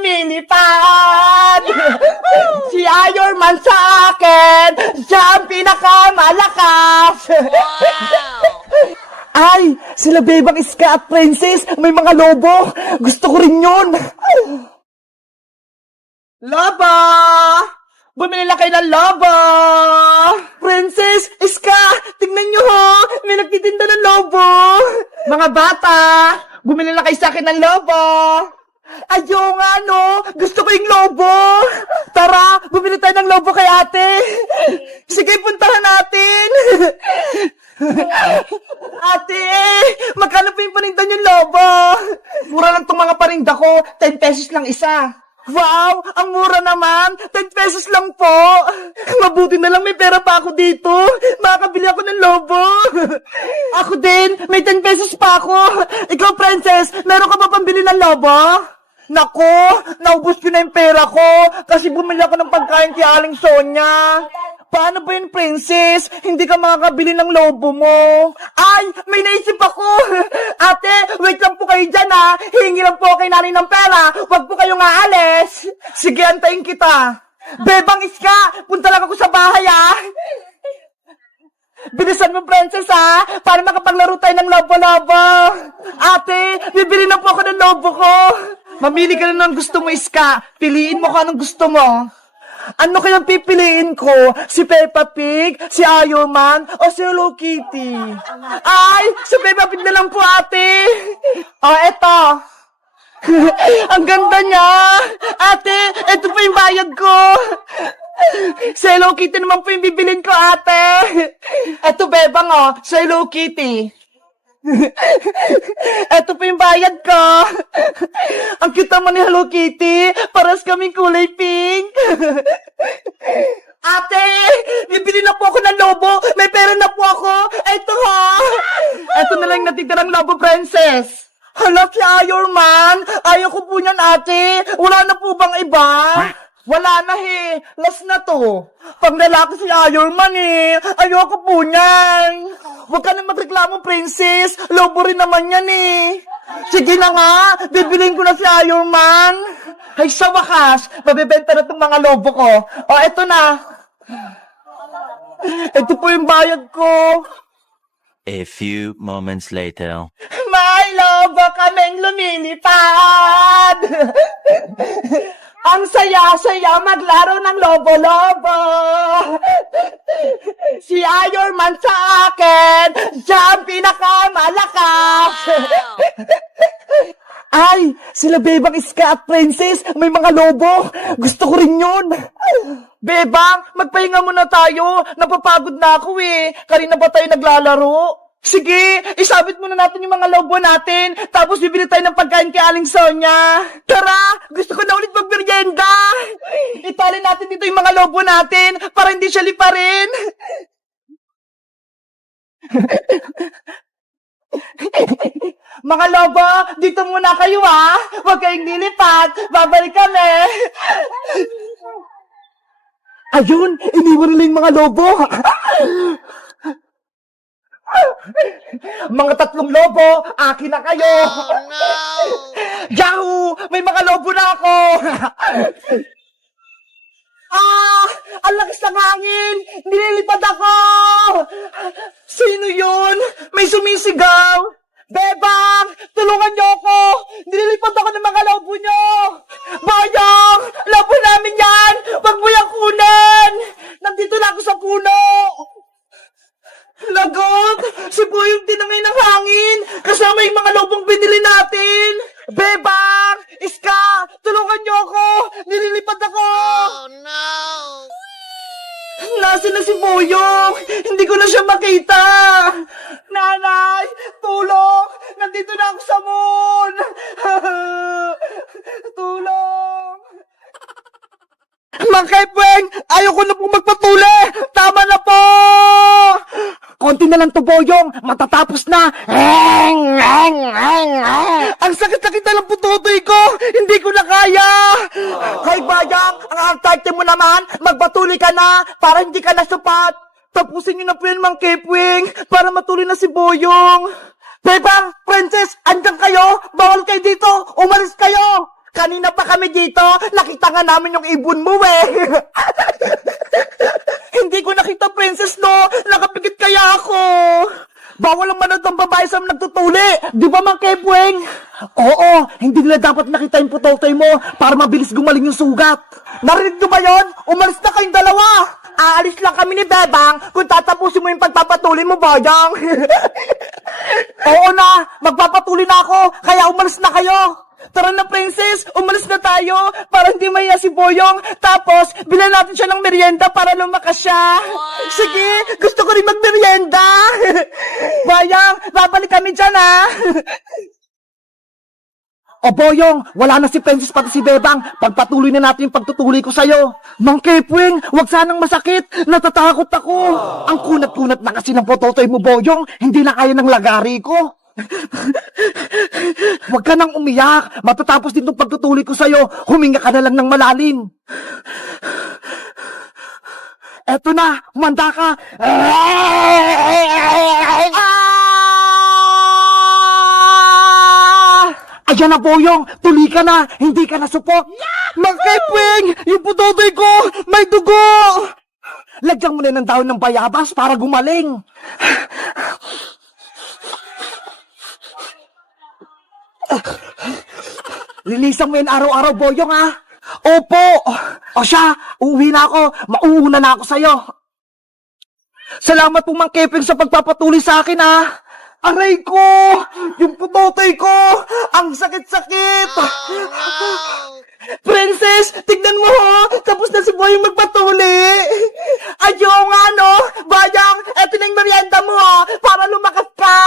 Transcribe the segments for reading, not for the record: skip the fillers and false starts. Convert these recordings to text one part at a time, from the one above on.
lumilipad. Si Iron Man sa akin, siya ang pinakamalakas. Ay, sila Bebang Iska at Princess, may mga lobo. Gusto ko rin yun. Lobo! Bumili na kayo ng lobo! Princess, Iska, tingnan nyo ho, may nagtitinda ng lobo. Mga bata, bumili na kayo sa akin ng lobo. Ayaw nga, no? Gusto ko yung lobo. Tara, bumili tayo ng lobo kay ate. Sige, puntahan natin. Ate, magkano po yung paninda yung lobo? Mura lang itong mga paninda ko, 10 pesos lang isa. Wow, ang mura naman, 10 pesos lang po. Mabuti na lang may pera pa ako dito. Makakabili ako ng lobo. Ako din, may 10 pesos pa ako. Ikaw, Princess, meron ka ba pambili ng lobo? Nako, naubos ko na yung pera ko kasi bumili ako ng pagkain kay Aling Sonia. Paano ba yun, Princess? Hindi ka makakabili ng lobo mo. Ay, may naisip ako. Ate, wait lang po kayo dyan ha. Hihingi lang po kay nanay ng pera. Huwag po kayong aalis. Sige, antayin kita. Bebang Iska, punta lang ako sa bahay ha. Bilisan mo, Princess ha, para makapaglaro tayo ng lobo-lobo. Ate, bibili na po ako ng lobo ko. Mamili ka na ng gusto mo, Iska. Piliin mo kung anong gusto mo. Ano kayang pipiliin ko? Si Peppa Pig, si Iron Man, o si Hello Kitty? Ay, si Peppa Pig na lang po, ate. O, eto. Ang ganda niya. Ate, eto pa yung bayad ko. Si Hello Kitty naman po yung bibilin ko, ate. Eto, Bebang, o. Si Hello Kitty. Eto pa yung bayad ko. Ang cute naman ni Hello Kitty. Paras kaming kulay pink. Ate, bibili na po ako ng lobo. May pera na po ako. Eto ha. Eto na lang natitirang lobo, Princess. Hala, si Iron Man. Ayaw ko po niyan, ate. Wala na po bang iba? Wala na he. Last na to. Pang lalaki si Iron Man eh. Ayoko po niyan. Huwag ka na magreklamo, Princess. Lobo rin naman yan eh. Sige na nga. Bibilin ko na si Iron Man. Ay, sa wakas. Mabibenta na itong mga lobo ko. O, eto na. Ito po yung bayad ko. A few moments later. May lobo kaming lumilipad. Ang saya-saya maglaro ng lobo-lobo. Si Iron Man sa akin, siya ang pinakamalakas. Ay, sila Bebang Iska at Princess, may mga lobo. Gusto ko rin yun. Bebang, magpahinga muna tayo. Napapagod na ako eh. Kanina ba tayo naglalaro? Sige, isabit muna natin yung mga lobo natin, tapos bibili tayo ng pagkain kay Aling Sonia. Tara, gusto ko na ulit magmerienda. Itali natin dito yung mga lobo natin, para hindi siya liparin. Mga lobo, dito muna kayo ha. Huwag kayong lilipat, babalik kami. Ayun, iniwan nila yung mga lobo. Mga 3 lobo, akin na kayo. Oh, no. Yahoo! May mga lobo na ako. Ang lakas ng hangin. Nililipad ako. Sino yun? May sumisigaw. Bebang, tulungan niyo ako. Nililipad ako ng mga lobo niyo. Boyong, lobo namin yan. Wag mo yung kunin. Nandito na ako sa puno. Lagot! Si Boyong tinangay ng hangin! Kasama yung mga lobong binili natin! Bebang! Iska! Tulungan niyo ako! Nililipad ako! Oh no! Nasaan na si Boyong? Hindi ko na siya makita! Nanay! Tulong! Nandito na ako sa moon! Tulong! Mang Kepweng! Ayoko na po magpatuli! Tama na po! Konti na lang to, Boyong. Matatapos na. Ang sakit-sakit na lang pututoy ko. Hindi ko na kaya. Hay, Bayang, ang arte mo naman. Magpatuloy ka na para hindi ka nasupat. Tapusin niyo na po yun, Mang Kepweng, para matuloy na si Boyong. Bebang, Princess, andyan kayo. Bawal kayo dito. Umalis kayo. Kanina pa kami dito, nakita nga namin yung ibon mo eh. Hindi ko nakita, princess, no? Nakapikit kaya ako. Bawal ang manood ng babae sa nagtutuli. Di ba, Mang Kepweng? Oo, hindi nila dapat nakita yung putotoy mo para mabilis gumaling yung sugat. Narinig nyo ba yun? Umalis na kayong dalawa. Aalis lang kami ni Bebang kung tatapusin mo yung pagpapatuloy mo, Bayang. Oo na, magpapatuloy na ako, kaya umalis na kayo. Tara na, princess, umalis na tayo para hindi mahiya si Boyong. Tapos, bilan natin siya ng merienda para lumakas siya. Sige, gusto ko rin magmerienda. Bayang, babalik kami dyan, ha? O Boyong, wala na si Princess pati si Bebang. Pagpatuloy na natin yung pagtutuloy ko sa'yo. Mang Kepweng, wag sanang masakit. Natatakot ako. Ang kunat-kunat na kasi ng pototoy mo, Boyong. Hindi na kaya ng lagari ko. Huwag ka nang umiyak. Matatapos din itong pagtutuloy ko sa'yo. Huminga ka na lang ng malalim. Eto na, humanda ka. Ayan na, Boyong. Tuli ka na. Hindi ka na supot. Mang Kepweng, yung putotoy ko, may dugo. Lagyan mo na ng dahon ng bayabas para gumaling. Lilisan mo yan araw-araw, Boyong, ha? Opo! O siya, uuwi na ako. Mauuna na ako sa'yo. Salamat po, Mang Kepweng, sa pagpapatuloy sa akin, ha? Aray ko! Yung putotoy ko! Ang sakit-sakit! Princess, tignan mo, ho! Tapos na si Boyong magpatuli! Ayaw nga, no? Bayang, eto na yung merienda mo, ha? Para lumakas ka!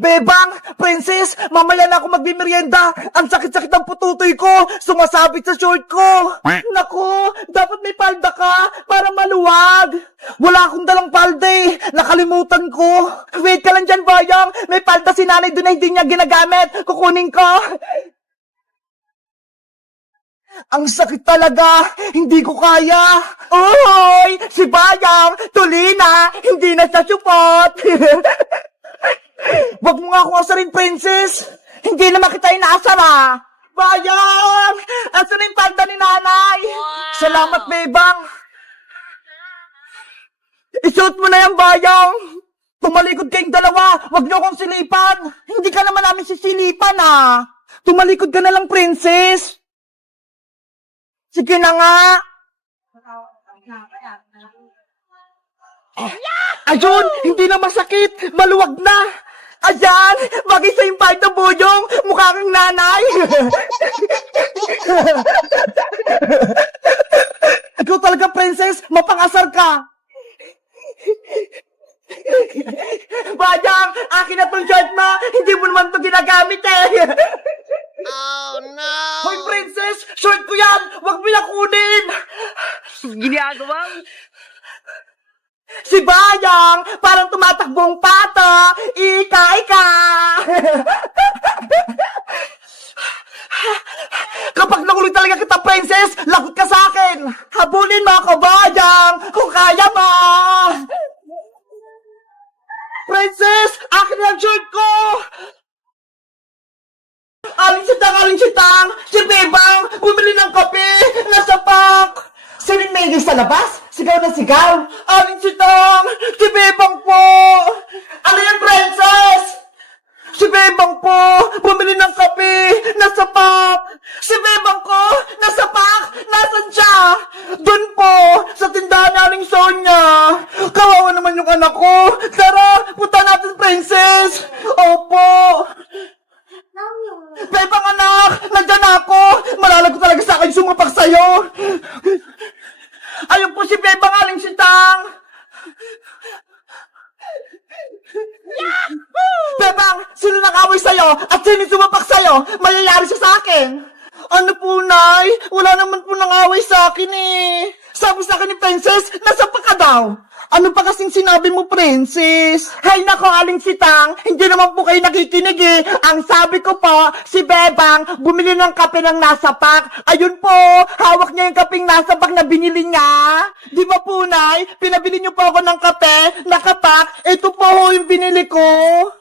Bebang, princess, mamaya na ako magmimerienda. Ang sakit-sakit ng pututoy ko. Sumasabit sa short ko. Naku, dapat may palda ka para maluwag. Wala akong dalang palda eh. Nakalimutan ko. Wait ka lang dyan, Bayang. May palda si nanay doon na hindi niya ginagamit. Kukunin ko. Ang sakit talaga. Hindi ko kaya. Uy, si Bayang, tuli na. Hindi na siya supot. Wag mo nga akong asarin, princess. Hindi naman kita inaasar, ha. Bayang! Asan na yung palda ni nanay? Wow. Salamat, Bebang. Isuot mo na yan, Bayang. Tumalikod kayong dalawa. Wag niyo akong silipan. Hindi ka naman namin sisilipan, ha. Tumalikod ka na lang, princess. Sige na nga. Ayun, hindi na masakit. Maluwag na. Ayan, bagay sa yung palda, Boyong. Mukha kang nanay. Ikaw talaga, princess. Mapangasar ka. Bayang, akin na tong shirt mo. Hindi mo naman ito ginagamit eh. Oh no! Hoy, princess! Short ko yan! Huwag mo na kunin! Ginagawa mo? Si Bayang! Parang tumatakbong pato! Ika! Kapag nahuli talaga kita, princess, lagot ka sa akin! Habulin mo ako, Bayang! Kung kaya mo! Princess! Akin na ang shirt ko! Aling sitang! Si Bebang! Bumili ng kape! Nasa pak! Sino may sa labas? Sigaw na sigaw! Aling sitang! Si Bebang po! Ano yan, princess? Si Bebang po! Bumili ng kape! Nasa pak! Si Bebang ko! Nasa pak! Nasaan siya? Doon po! Sa tindahan ni Aling Sonia! Kawawa naman yung anak ko! Tara! Punta natin, princess! Opo! Bebang anak! Nandyan ako! Malalago talaga sa akin sumapak sa'yo! Ayun po si Bebang Aling Sitang! Bebang! Sino nang-away sa'yo? At sino sumapak sa'yo? Mayayari siya sa akin! Ano po, Nay? Wala naman po nang-away sa akin eh! Sabi sa akin ni Princess, nasapak ka daw! Ano pa kasing sinabi mo, princess? Hay nako, Aling Sitang, hindi naman po kayo nakikinig eh. Ang sabi ko po, si Bebang bumili ng kape ng nasa pak. Ayun po, hawak niya yung kapeng nasa pak na binili niya. Di ba po, Nay? Pinabili niyo po ako ng kape, nakapak. Ito po yung binili ko.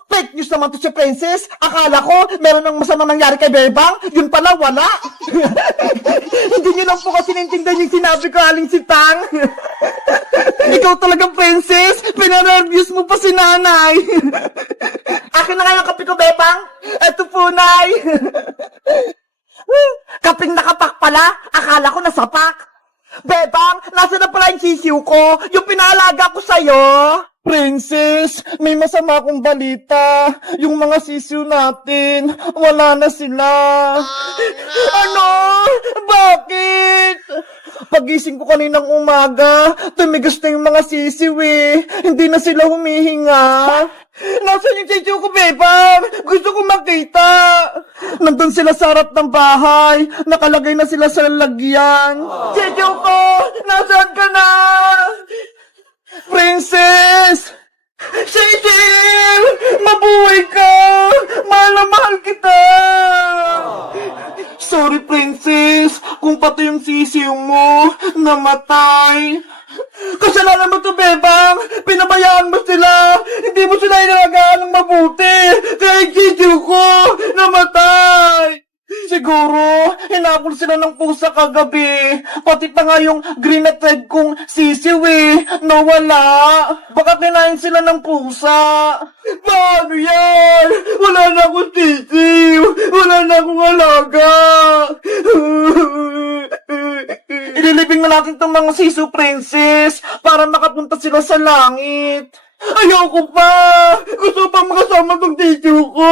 Fake news naman to si Princess. Akala ko, meron ng masamang nangyari kay Bebang. Yun pala, wala. Hindi niyo lang po kasi naintindihan yung sinabi ko, Aling si Tang. Ikaw talagang Princess. Pinareviews mo pa si nanay. Akin na nga yung kape ko, Bebang. Eto po, Nay. Kaping nakapak pala. Akala ko nasapak. Bebang, nasa na pala yung sisiw ko? Yung pinalaga ko sa'yo? Princess, may masama akong balita. Yung mga sisiw natin, wala na sila. Ano? Bakit? Pagising ko kaninang umaga, tumigas na yung mga sisiw eh. Hindi na sila humihinga. Nasaan yung sisiw ko, Bebang? Gusto ko makita. Nandun sila sa harap ng bahay. Nakalagay na sila sa lalagyan. Sisiw ko, nasaan ka na? Princess! Sisiw! Mabuhay ka! Mahal na mahal kita! Sorry, Princess, kung pati yung sisiw mo namatay. Kasalanan mo to, Bebang! Pinabayaan mo sila! Hindi mo sila inalagaan ng mabuti! Kaya yung sisiw ko namatay! Siguro, hinabol sila ng pusa kagabi. Pati pa nga yung green at red kong sisiw eh, nawala. Baka kinain sila ng pusa. Paano yan? Wala na akong sisiw. Wala na akong alaga. Ililibing na natin tong mga sisiw, Princess, para makapunta sila sa langit. Ayoko pa! Gusto pa makasama tong sisiw ko!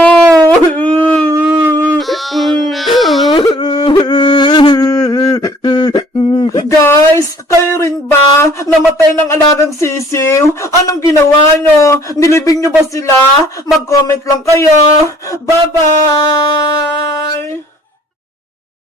Guys, kayo rin ba namatay ng alagang sisiw? Anong ginawa nyo? Nilibing nyo ba sila? Mag-comment lang kayo. Bye-bye!